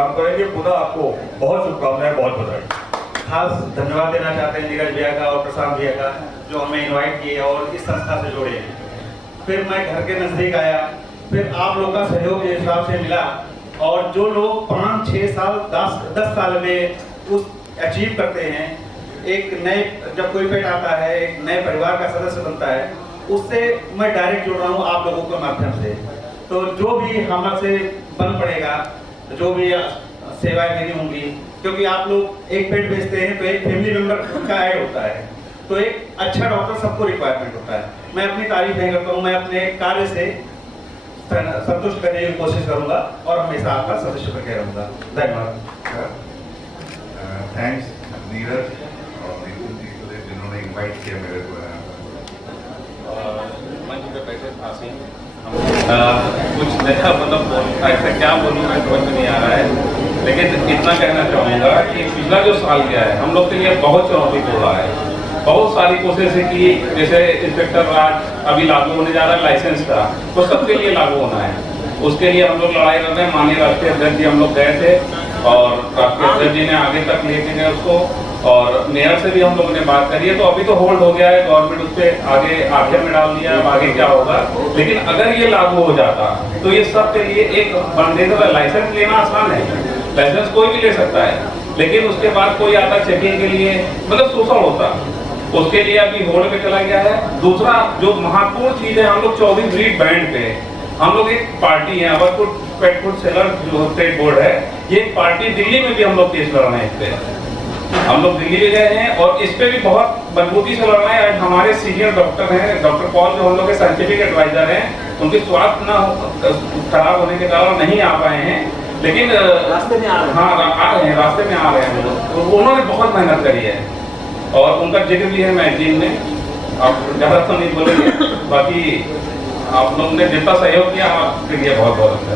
काम करेंगे। पुनः आपको बहुत शुभकामनाएं, बहुत बधाई। खास धन्यवाद देना चाहते हैं नीरज भैया का और प्रशांत भैया का, जो हमें इनवाइट किए और इस संस्था से जोड़े। फिर मैं घर के नज़दीक आया, फिर आप लोगों का सहयोग के हिसाब से मिला, और जो लोग 5-6 साल 10 साल में उस अचीव करते हैं, एक नए जब कोई पेट आता है, एक नए परिवार का सदस्य बनता है, उससे मैं डायरेक्ट जुड़ रहा हूँ आप लोगों के माध्यम से। तो जो भी हमारे बन पड़ेगा, जो भी सेवाएं मेरी होंगी, क्योंकि आप लोग एक पेट बेचते हैं तो एक फैमिली मेंबर का ऐड होता है, तो एक अच्छा डॉक्टर सबको रिक्वायरमेंट होता है। मैं अपनी तारीफ नहीं करता हूँ, मैं अपने कार्य से संतुष्ट करने की कोशिश करूंगा और हमेशा आपका सदस्य बन के रहूंगा। धन्यवाद। थैंक्स नीरज और नितिन जी को, जिन्होंने इनवाइट किया मेरे को। मंच पे बैठे आसीन कुछ नया मतलब ऐसा क्या बोलूँ मैं समझ में नहीं आ रहा है, लेकिन इतना कहना चाहूँगा कि पिछला जो साल गया है हम लोग के लिए बहुत चुनौतीपूर्ण रहा है। बहुत सारी कोशिशें की, जैसे इंस्पेक्टर राज अभी लागू होने जा रहा है लाइसेंस का, तो सबके लिए लागू होना है। उसके लिए हम लोग लड़ाई कर रहे हैं। माननीय राष्ट्रीय अध्यक्ष जी हम लोग गए थे और राष्ट्रीय अध्यक्ष जी ने आगे तक लेके गए उसको, और मेयर से भी हम लोगों ने बात करी है। तो अभी तो होल्ड हो गया है, गवर्नमेंट उस पर आगे आखिर में डाल दिया, अब आगे क्या होगा। लेकिन अगर ये लागू हो जाता तो ये सबके लिए एक बंदेज का लाइसेंस लेना आसान है, लाइसेंस कोई भी ले सकता है, लेकिन उसके बाद कोई आता चेकिंग के लिए, मतलब शोषण होता, उसके लिए अभी होल्ड पे चला गया है। दूसरा जो महत्वपूर्ण चीज है, हम लोग 24 ब्रीड बैंड पे हम लोग एक पार्टी है, अवरपुर पेट फूड सेलर जो स्टेट बोर्ड है, ये पार्टी दिल्ली में भी हम लोग केस लड़ रहे हैं। इस पे हम लोग दिल्ली में गए हैं और इस पे भी बहुत मजबूती से लड़ रहे हैं। हमारे सीनियर डॉक्टर हैं, डॉक्टर पॉल जो हम लोग के साइंटिफिक एडवाइजर हैं, उनकी स्वास्थ्य न खराब होने के कारण नहीं आ पाए हैं, लेकिन रास्ते में आ रहे हैं, रास्ते में आ रहे हैं। उन्होंने बहुत मेहनत करी है और उनका जिक्र भी है मैगजीन में। आप ज़्यादा तो नहीं बोलेंगे, बाकी आप लोगों ने जितना सहयोग किया आपके लिए बहुत बहुत अच्छा।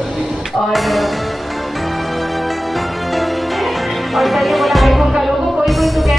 और कल ये बोला आईफोन का लोगो कोई तो कह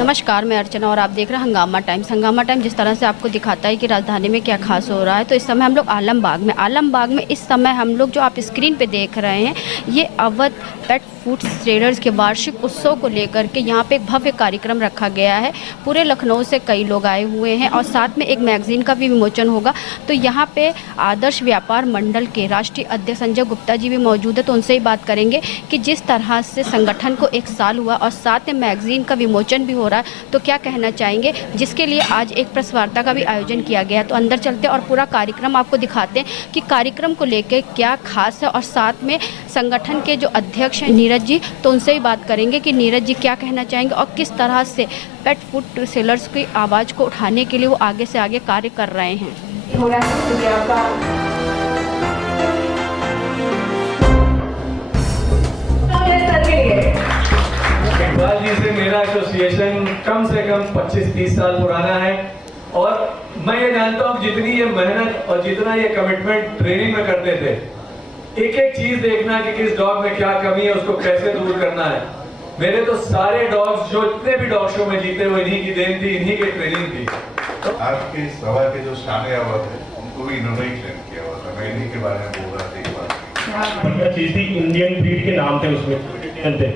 नमस्कार, मैं अर्चना और आप देख रहे हैं हंगामा टाइम्स। हंगामा टाइम जिस तरह से आपको दिखाता है कि राजधानी में क्या खास हो रहा है, तो इस समय हम लोग आलमबाग में इस समय हम लोग जो आप स्क्रीन पे देख रहे हैं, ये अवध पेट फूड ट्रेडर्स के वार्षिक उत्सव को लेकर के यहाँ पे एक भव्य कार्यक्रम रखा गया है। पूरे लखनऊ से कई लोग आए हुए हैं और साथ में एक मैगजीन का भी विमोचन होगा। तो यहाँ पे आदर्श व्यापार मंडल के राष्ट्रीय अध्यक्ष संजय गुप्ता जी भी मौजूद है, तो उनसे ही बात करेंगे कि जिस तरह से संगठन को 1 साल हुआ और साथ में मैगजीन का विमोचन भी हो रहा है, तो क्या कहना चाहेंगे, जिसके लिए आज एक प्रेस वार्ता का भी आयोजन किया गया है। तो अंदर चलते हैं और पूरा कार्यक्रम आपको दिखाते हैं कि कार्यक्रम को लेकर क्या खास है, और साथ में संगठन के जो अध्यक्ष हैं नीरज जी, तो उनसे ही बात करेंगे कि नीरज जी क्या कहना चाहेंगे और किस तरह से पेट फूड सेलर्स की आवाज़ को उठाने के लिए वो आगे से आगे कार्य कर रहे हैं। इकबाल जी से मेरा एसोसिएशन कम से कम 25-30 साल पुराना है, और मैं ये जानता हूँ जितनी ये मेहनत और जितना ये कमिटमेंट ट्रेनिंग में करते थे, एक एक चीज देखना कि किस डॉग में क्या कमी है, उसको कैसे दूर करना है। मेरे तो सारे डॉग्स जो इतने भी डॉग शो में जीते हुए इन्हीं की देन थी, इन्हीं की ट्रेनिंग थी। आज के सभा के जो शामिल हुआ थे उनको भी इन्होंने ही ट्रेन किया हुआ था, मैं इन्हीं के बारे में बोल रहा था। एक बार चीज थी, इंडियन ब्रीड के नाम थे उसमें थे।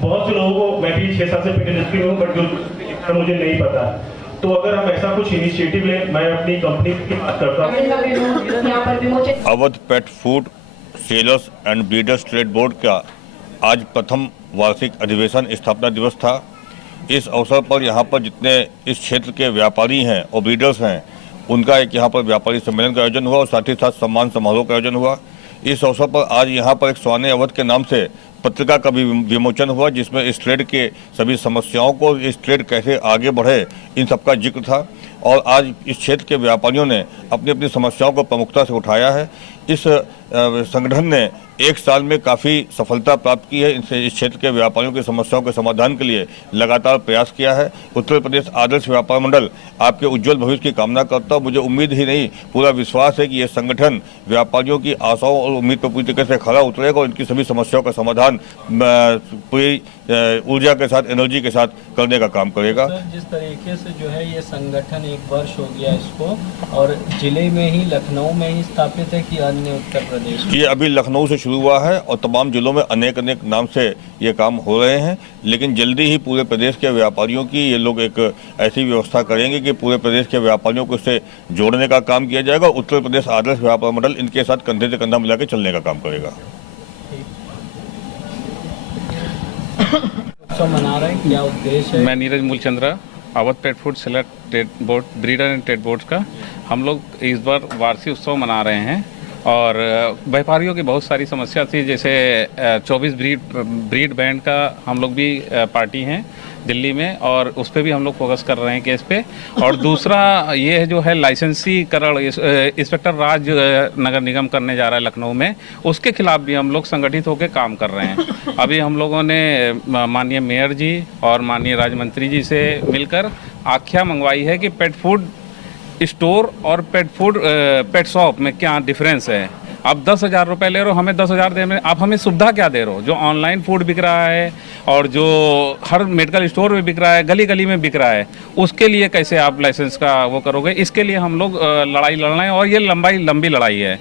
बहुत से लोगों को, मैं भी 6 साल से पेट इंडस्ट्री में हूँ, बट जो मुझे नहीं पता, तो अगर हम ऐसा कुछ इनिशिएटिव लें, मैं अपनी कंपनी की बात करता हूँ। Awadh pet food sellers and breeders trade board का आज प्रथम वार्षिक अधिवेशन स्थापना दिवस था। इस अवसर पर यहाँ पर जितने इस क्षेत्र के व्यापारी हैं और ब्रीडर्स हैं, उनका एक यहाँ पर व्यापारी सम्मेलन का आयोजन हुआ और साथ ही साथ सम्मान समारोह का आयोजन हुआ। इस अवसर पर आज यहाँ पर एक स्वाने अवध के नाम से पत्रिका का भी विमोचन हुआ, जिसमें इस ट्रेड के सभी समस्याओं को, इस ट्रेड कैसे आगे बढ़े, इन सबका जिक्र था। और आज इस क्षेत्र के व्यापारियों ने अपनी अपनी समस्याओं को प्रमुखता से उठाया है। इस संगठन ने 1 साल में काफ़ी सफलता प्राप्त की है। इनसे इस क्षेत्र के व्यापारियों की समस्याओं के समाधान के लिए लगातार प्रयास किया है। उत्तर प्रदेश आदर्श व्यापार मंडल आपके उज्जवल भविष्य की कामना करता हूँ। मुझे उम्मीद ही नहीं, पूरा विश्वास है कि यह संगठन व्यापारियों की आशाओं और उम्मीद पर पूरी तरीके से खरा उतरेगा और इनकी सभी समस्याओं का समाधान काम पूरी ऊर्जा के साथ, एनर्जी के साथ करने का काम करेगा। सर, जिस तरीके से जो है ये संगठन 1 वर्ष हो गया इसको, और जिले में ही, लखनऊ में ही स्थापित है कि अन्य उत्तर प्रदेश में? ये अभी लखनऊ से शुरू हुआ है और तमाम जिलों में अनेक अनेक नाम से ये काम हो रहे हैं, लेकिन जल्दी ही पूरे प्रदेश के व्यापारियों की ये लोग एक ऐसी व्यवस्था करेंगे कि पूरे प्रदेश के व्यापारियों को इससे जोड़ने का काम किया जाएगा। उत्तर प्रदेश आदर्श व्यापार मंडल इनके साथ कंधे से कंधा मिला के चलने का काम करेगा। मना रहे हैं, क्या उद्देश्य है? मैं Neeraj Moolchandra, Awadh pet food seller trade board, breeder and trade board का। हम लोग इस बार वार्षिक उत्सव मना रहे हैं और व्यापारियों की बहुत सारी समस्या थी, जैसे 24 ब्रीड बैंड का हम लोग भी पार्टी हैं दिल्ली में, और उस पर भी हम लोग फोकस कर रहे हैं केस पे। और दूसरा ये जो है लाइसेंसीकरण, इंस्पेक्टर राज नगर निगम करने जा रहा है लखनऊ में, उसके खिलाफ भी हम लोग संगठित होकर काम कर रहे हैं। अभी हम लोगों ने माननीय मेयर जी और माननीय राज्य मंत्री जी से मिलकर आख्या मंगवाई है कि पेट फूड स्टोर और पेट शॉप में क्या डिफरेंस है। आप 10,000 रुपये ले रहे हो, हमें 10,000 दे रहे, आप हमें सुविधा क्या दे रहे हो? जो ऑनलाइन फूड बिक रहा है और जो हर मेडिकल स्टोर में बिक रहा है, गली गली में बिक रहा है, उसके लिए कैसे आप लाइसेंस का वो करोगे? इसके लिए हम लोग लड़ाई लड़ रहे हैं और ये लंबी लड़ाई है।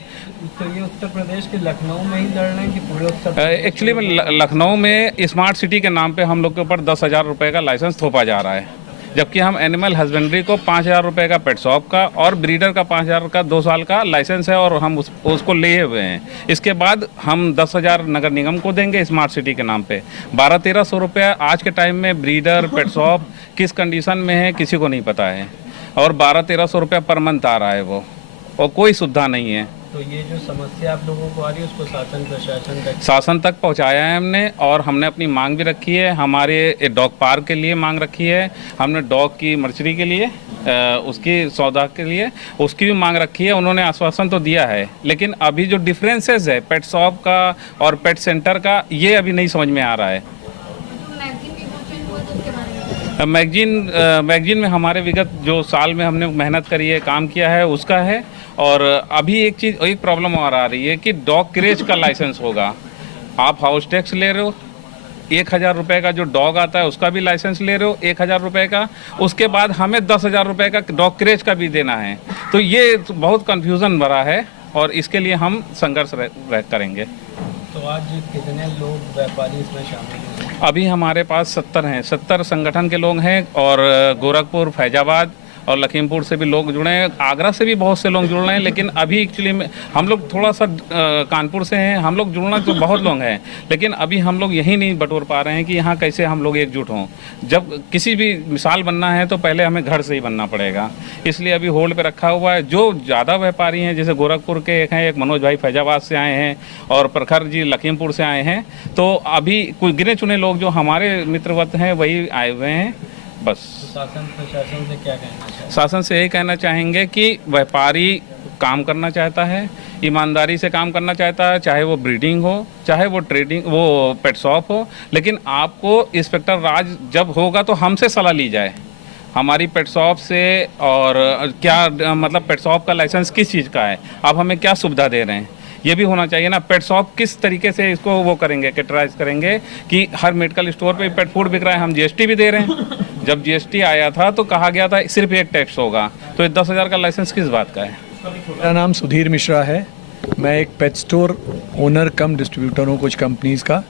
तो ये उत्तर प्रदेश के लखनऊ में ही लड़ रहे हैं कि पूरे उत्तर प्रदेश? एक्चुअली में लखनऊ में स्मार्ट सिटी के नाम पे हम लोग के ऊपर 10,000 रुपये का लाइसेंस थोपा जा रहा है, जबकि हम एनिमल हस्बेंड्री को 5,000 रुपये का पेट शॉप का और ब्रीडर का 5,000 का 2 साल का लाइसेंस है और हम उसको लिए हुए हैं। इसके बाद हम 10,000 नगर निगम को देंगे स्मार्ट सिटी के नाम पे। 1200-1300 रुपये आज के टाइम में ब्रीडर पेट शॉप किस कंडीशन में है किसी को नहीं पता है, और 1200-1300 रुपये पर मंथ आ रहा है वो, और कोई सुविधा नहीं है। तो ये जो समस्या आप लोगों को आ रही है उसको शासन तक पहुंचाया है हमने, और हमने अपनी मांग भी रखी है। हमारे डॉग पार्क के लिए मांग रखी है, हमने डॉग की मर्चरी के लिए, उसकी सौदा के लिए उसकी भी मांग रखी है। उन्होंने आश्वासन तो दिया है, लेकिन अभी जो डिफरेंसेस है पेट शॉप का और पेट सेंटर का, ये अभी नहीं समझ में आ रहा है। मैगजीन में हमारे विगत जो साल में हमने मेहनत करी है, काम किया है, उसका है। और अभी एक प्रॉब्लम और आ रही है कि डॉग क्रेज का लाइसेंस होगा। आप हाउस टैक्स ले रहे हो, 1,000 रुपये का जो डॉग आता है उसका भी लाइसेंस ले रहे हो 1,000 रुपये का, उसके बाद हमें 10,000 रुपये का डॉग क्रेज का भी देना है। तो ये बहुत कन्फ्यूज़न भरा है और इसके लिए हम संघर्ष करेंगे। तो आज कितने लोग व्यापारी इसमें शामिल हैं? अभी हमारे पास 70 हैं, 70 संगठन के लोग हैं, और गोरखपुर, फैजाबाद और लखीमपुर से भी लोग जुड़े हैं, आगरा से भी बहुत से लोग जुड़ रहे हैं। लेकिन अभी एक्चुअली में हम लोग थोड़ा सा कानपुर से हैं, हम लोग जुड़ना तो बहुत लोग हैं, लेकिन अभी हम लोग यही नहीं बटोर पा रहे हैं कि यहाँ कैसे हम लोग एकजुट हों। जब किसी भी मिसाल बनना है तो पहले हमें घर से ही बनना पड़ेगा, इसलिए अभी होल्ड पे रखा हुआ है। जो ज़्यादा व्यापारी हैं, जैसे गोरखपुर के एक हैं, एक मनोज भाई फैजाबाद से आए हैं, और प्रखर जी लखीमपुर से आए हैं, तो अभी कुछ गिने चुने लोग जो हमारे मित्रवत हैं वही आए हुए हैं बस। शासन प्रशासन से क्या कहना चाहिए? शासन से यही कहना चाहेंगे कि व्यापारी काम करना चाहता है, ईमानदारी से काम करना चाहता है, चाहे वो ब्रीडिंग हो, चाहे वो ट्रेडिंग, वो पेट शॉप हो, लेकिन आपको इंस्पेक्टर राज जब होगा तो हमसे सलाह ली जाए हमारी पेट शॉप से, और क्या मतलब पेट शॉप का लाइसेंस किस चीज़ का है, आप हमें क्या सुविधा दे रहे हैं, ये भी होना चाहिए ना। पेट शॉप किस तरीके से इसको वो करेंगे, कैटेगराइज करेंगे कि हर मेडिकल स्टोर पे पेट फूड बिक रहा है, हम जीएसटी भी दे रहे हैं। जब जीएसटी आया था तो कहा गया था सिर्फ एक टैक्स होगा, तो ये 10,000 का लाइसेंस किस बात का है? मेरा नाम सुधीर मिश्रा है, मैं एक पेट स्टोर ओनर कम डिस्ट्रीब्यूटर हूँ कुछ कंपनीज़ का।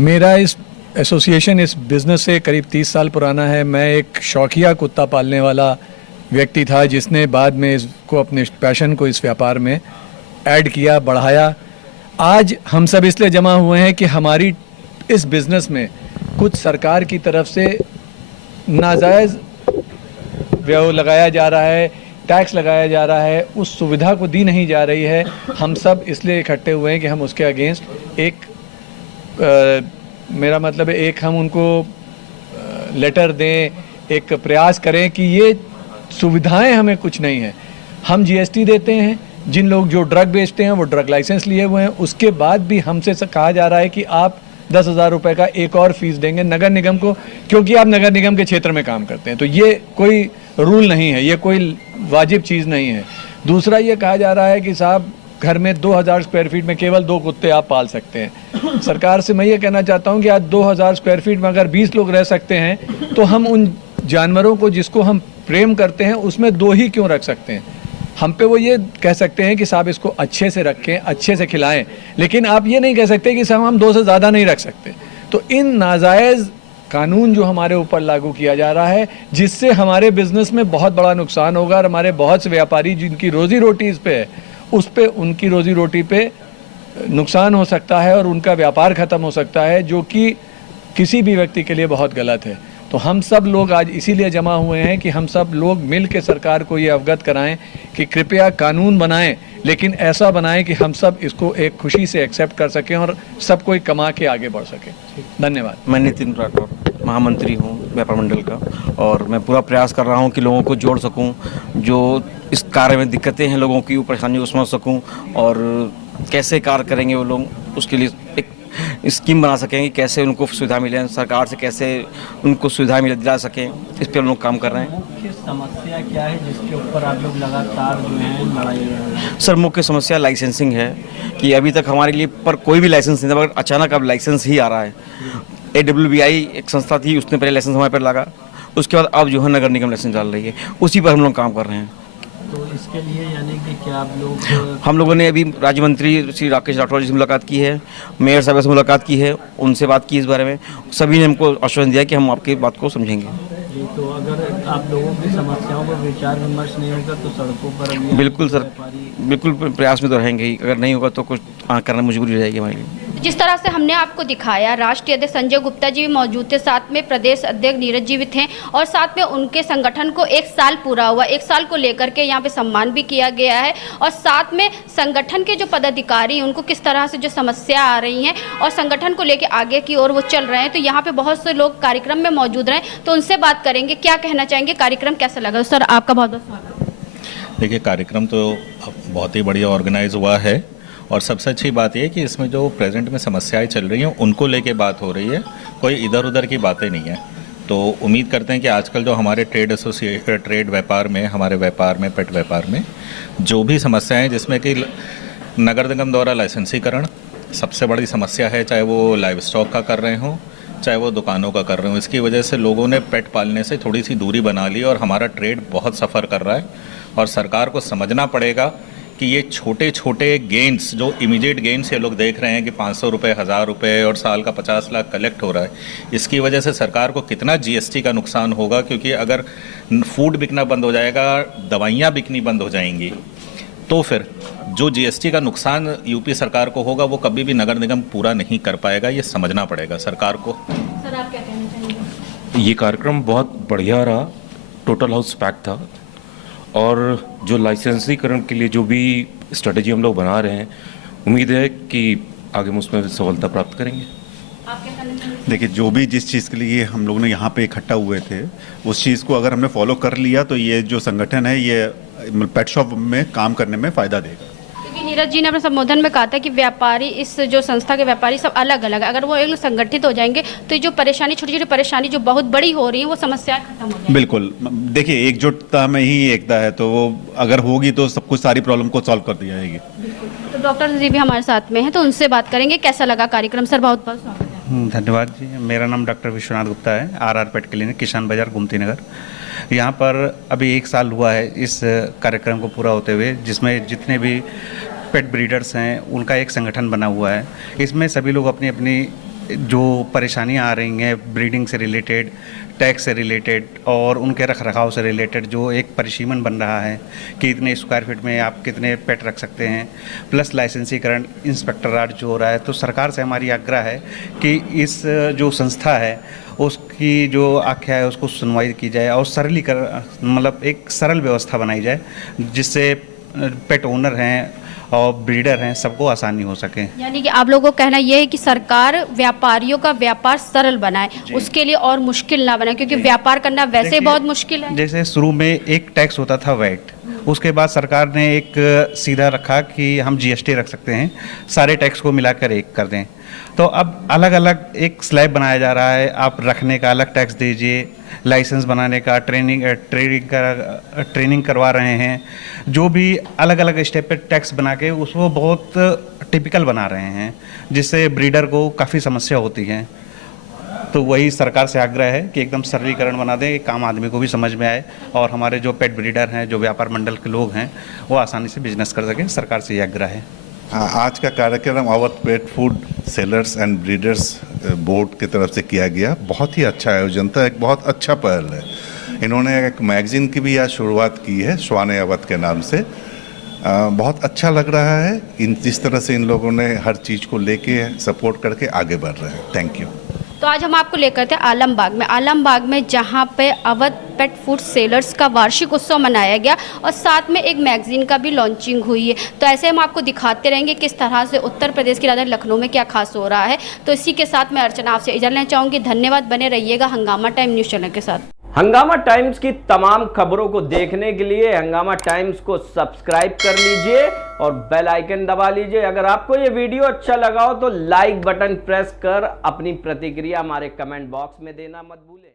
मेरा इस एसोसिएशन, इस बिज़नेस से करीब 30 साल पुराना है। मैं एक शौकिया कुत्ता पालने वाला व्यक्ति था जिसने बाद में इसको, अपने पैशन को इस व्यापार में ऐड किया, बढ़ाया। आज हम सब इसलिए जमा हुए हैं कि हमारी इस बिज़नेस में कुछ सरकार की तरफ से नाजायज़ व्यय लगाया जा रहा है, टैक्स लगाया जा रहा है, उस सुविधा को दी नहीं जा रही है। हम सब इसलिए इकट्ठे हुए हैं कि हम उसके अगेंस्ट मेरा मतलब है एक हम उनको लेटर दें, एक प्रयास करें कि ये सुविधाएं हमें कुछ नहीं है। हम जीएसटी देते हैं, जिन लोग जो ड्रग बेचते हैं वो ड्रग लाइसेंस लिए हुए हैं, उसके बाद भी हमसे कहा जा रहा है कि आप 10,000 रुपये का एक और फीस देंगे नगर निगम को, क्योंकि आप नगर निगम के क्षेत्र में काम करते हैं। तो ये कोई रूल नहीं है, ये कोई वाजिब चीज़ नहीं है। दूसरा ये कहा जा रहा है कि साहब घर में 2000 स्क्वायर फीट में केवल 2 कुत्ते आप पाल सकते हैं। सरकार से मैं ये कहना चाहता हूँ कि आज 2000 स्क्वायर फीट में अगर 20 लोग रह सकते हैं तो हम उन जानवरों को जिसको हम प्रेम करते हैं उसमें 2 ही क्यों रख सकते हैं। हम पे वो ये कह सकते हैं कि साहब इसको अच्छे से रखें, अच्छे से खिलाएं, लेकिन आप ये नहीं कह सकते कि साहब हम 2 से ज़्यादा नहीं रख सकते। तो इन नाजायज़ कानून जो हमारे ऊपर लागू किया जा रहा है, जिससे हमारे बिजनेस में बहुत बड़ा नुकसान होगा और हमारे बहुत से व्यापारी जिनकी रोजी रोटी इस पे है, उस पे उनकी रोजी रोटी पे नुकसान हो सकता है और उनका व्यापार ख़त्म हो सकता है, जो कि किसी भी व्यक्ति के लिए बहुत गलत है। तो हम सब लोग आज इसीलिए जमा हुए हैं कि हम सब लोग मिल के सरकार को ये अवगत कराएं कि कृपया कानून बनाएं, लेकिन ऐसा बनाएं कि हम सब इसको एक खुशी से एक्सेप्ट कर सकें और सब कोई कमा के आगे बढ़ सके। धन्यवाद। मैं नितिन राठौर, महामंत्री हूँ व्यापार मंडल का, और मैं पूरा प्रयास कर रहा हूँ कि लोगों को जोड़ सकूँ, जो इस कार्य में दिक्कतें हैं लोगों की, वो परेशानी को समझ सकूँ और कैसे कार्य करेंगे वो लोग, उसके लिए एक स्कीम बना सकेंगे, कैसे उनको सुविधा मिले, सरकार से कैसे उनको सुविधा मिले दिला सकें, इस पर हम लोग काम कर रहे हैं। मुख्य समस्या क्या है जिसके ऊपर आप लोग लगातार जो है लड़ाई लड़ रहे हैं? सर, मुख्य समस्या लाइसेंसिंग है कि अभी तक हमारे लिए पर कोई भी लाइसेंस नहीं था, मगर अचानक अब लाइसेंस ही आ रहा है। AWBI एक संस्था थी, उसने पहले लाइसेंस हमारे पर लगा, उसके बाद अब जो है नगर निगम लाइसेंस डाल रही है, उसी पर हम लोग काम कर रहे हैं। तो इसके लिए यानी कि क्या हम लोगों ने अभी राज्य मंत्री श्री राकेश राठौर जी से मुलाकात की है, मेयर साहब से मुलाकात की है, उनसे बात की इस बारे में, सभी ने हमको आश्वासन दिया कि हम आपकी बात को समझेंगे। जी, तो अगर आप लोगों की समस्याओं पर विचार विमर्श नहीं होगा तो सड़कों पर बिल्कुल सर, बिल्कुल प्रयास में तो रहेंगे ही, अगर नहीं होगा तो कुछ करना मजबूरी हो जाएगी हमारे लिए। जिस तरह से हमने आपको दिखाया, राष्ट्रीय अध्यक्ष संजय गुप्ता जी भी मौजूद थे, साथ में प्रदेश अध्यक्ष नीरज जी भी थे और साथ में उनके संगठन को 1 साल पूरा हुआ, 1 साल को लेकर के यहाँ पे सम्मान भी किया गया है और साथ में संगठन के जो पदाधिकारी हैं उनको किस तरह से जो समस्या आ रही हैं और संगठन को लेकर आगे की ओर वो चल रहे हैं। तो यहाँ पे बहुत से लोग कार्यक्रम में मौजूद रहे, तो उनसे बात करेंगे, क्या कहना चाहेंगे, कार्यक्रम कैसा लगा। सर, आपका बहुत बहुत स्वागत। देखिए, कार्यक्रम तो बहुत ही बढ़िया ऑर्गेनाइज हुआ है और सबसे अच्छी बात यह है कि इसमें जो प्रेजेंट में समस्याएं चल रही हैं उनको लेके बात हो रही है, कोई इधर उधर की बातें नहीं है। तो उम्मीद करते हैं कि आजकल जो हमारे ट्रेड व्यापार में, हमारे व्यापार में, पेट व्यापार में जो भी समस्याएं, जिसमें कि नगर निगम द्वारा लाइसेंसीकरण सबसे बड़ी समस्या है, चाहे वो लाइव स्टॉक का कर रहे हों, चाहे वो दुकानों का कर रहे हों, इसकी वजह से लोगों ने पेट पालने से थोड़ी सी दूरी बना ली और हमारा ट्रेड बहुत सफ़र कर रहा है। और सरकार को समझना पड़ेगा कि ये छोटे छोटे गेन्स, जो इमीडिएट गेन्स ये लोग देख रहे हैं कि 500 रुपये, 1000 रुपये और साल का 50 लाख कलेक्ट हो रहा है, इसकी वजह से सरकार को कितना GST का नुकसान होगा। क्योंकि अगर फूड बिकना बंद हो जाएगा, दवाइयाँ बिकनी बंद हो जाएंगी, तो फिर जो GST का नुकसान यूपी सरकार को होगा वो कभी भी नगर निगम पूरा नहीं कर पाएगा। ये समझना पड़ेगा सरकार को। सर, आप क्या कहना चाहेंगे? ये कार्यक्रम बहुत बढ़िया रहा, टोटल हाउस पैक था और जो लाइसेंसीकरण के लिए जो भी स्ट्रेटजी हम लोग बना रहे हैं, उम्मीद है कि आगे हम उसमें सफलता प्राप्त करेंगे। आप क्या कहना चाहेंगे? देखिए, जो भी जिस चीज़ के लिए हम लोग ने यहाँ पे इकट्ठा हुए थे, उस चीज़ को अगर हमने फॉलो कर लिया तो ये जो संगठन है ये पेट शॉप में काम करने में फ़ायदा देगा। क्योंकि नीरज जी ने अपने संबोधन में कहा था कि व्यापारी, इस जो संस्था के व्यापारी सब अलग अलग, अगर वो एक संगठित हो जाएंगे तो जो परेशानी, छोटी छोटी परेशानी जो बहुत बड़ी हो रही है, वो समस्याएं खत्म हो जाएंगी। बिल्कुल, देखिए, एकजुटता में ही एकता है, तो वो अगर होगी तो सब कुछ, सारी प्रॉब्लम को सॉल्व कर दी जाएगी। तो डॉक्टर जी भी हमारे साथ में हैं, तो उनसे बात करेंगे, कैसा लगा कार्यक्रम। सर, बहुत बहुत स्वागत है। धन्यवाद जी। मेरा नाम डॉक्टर विश्वनाथ गुप्ता है, RR पेट क्लिनिक, किसान बाजार, गोमती नगर। यहाँ पर अभी 1 साल हुआ है इस कार्यक्रम को पूरा होते हुए, जिसमें जितने भी पेट ब्रीडर्स हैं उनका एक संगठन बना हुआ है। इसमें सभी लोग अपनी अपनी जो परेशानियाँ आ रही हैं ब्रीडिंग से रिलेटेड, टैक्स से रिलेटेड और उनके रख रखाव से रिलेटेड, जो एक परिसीमन बन रहा है कि इतने स्क्वायर फीट में आप कितने पेट रख सकते हैं, प्लस लाइसेंसीकरण, इंस्पेक्टर राज जो हो रहा है, तो सरकार से हमारी आग्रह है कि इस जो संस्था है उसकी जो आख्या है उसको सुनवाई की जाए और सरलीकरण, मतलब एक सरल व्यवस्था बनाई जाए जिससे पेट ओनर हैं और ब्रीडर हैं सबको आसानी हो सके। यानी कि आप लोगों को कहना यह है कि सरकार व्यापारियों का व्यापार सरल बनाए, उसके लिए और मुश्किल ना बनाए, क्योंकि व्यापार करना वैसे बहुत मुश्किल है। जैसे शुरू में एक टैक्स होता था वैट, उसके बाद सरकार ने एक सीधा रखा कि हम जीएसटी रख सकते हैं, सारे टैक्स को मिलाकर एक कर दें। तो अब अलग अलग एक स्लैब बनाया जा रहा है, आप रखने का अलग टैक्स दीजिए, लाइसेंस बनाने का, ट्रेनिंग करवा रहे हैं, जो भी अलग अलग स्टेप पे टैक्स बना के उसको बहुत टिपिकल बना रहे हैं, जिससे ब्रीडर को काफ़ी समस्या होती है। तो वही सरकार से आग्रह है कि एकदम सरलीकरण बना दें, एक आम आदमी को भी समझ में आए और हमारे जो पेट ब्रीडर हैं, जो व्यापार मंडल के लोग हैं, वो आसानी से बिजनेस कर सकें। सरकार से ये आग्रह है। आज का कार्यक्रम Awadh pet food sellers and breeders board की तरफ से किया गया। बहुत ही अच्छा आयोजन था, एक बहुत अच्छा पहल है। इन्होंने एक मैगजीन की भी आज शुरुआत की है श्वाने अवध के नाम से। बहुत अच्छा लग रहा है जिस तरह से इन लोगों ने हर चीज़ को लेके सपोर्ट करके आगे बढ़ रहे हैं। Thank you. तो आज हम आपको लेकर थे आलमबाग में जहां पे अवध पेट फूड सेलर्स का वार्षिक उत्सव मनाया गया और साथ में एक मैगजीन का भी लॉन्चिंग हुई है। तो ऐसे हम आपको दिखाते रहेंगे किस तरह से उत्तर प्रदेश की राजधानी लखनऊ में क्या खास हो रहा है। तो इसी के साथ मैं अर्चना आपसे इजाज़त लेना चाहूँगी। धन्यवाद, बने रहिएगा हंगामा टाइम न्यूज़ चैनल के साथ। हंगामा टाइम्स की तमाम खबरों को देखने के लिए हंगामा टाइम्स को सब्सक्राइब कर लीजिए और बेल आइकन दबा लीजिए। अगर आपको ये वीडियो अच्छा लगा हो तो लाइक बटन प्रेस कर अपनी प्रतिक्रिया हमारे कमेंट बॉक्स में देना मत भूलें।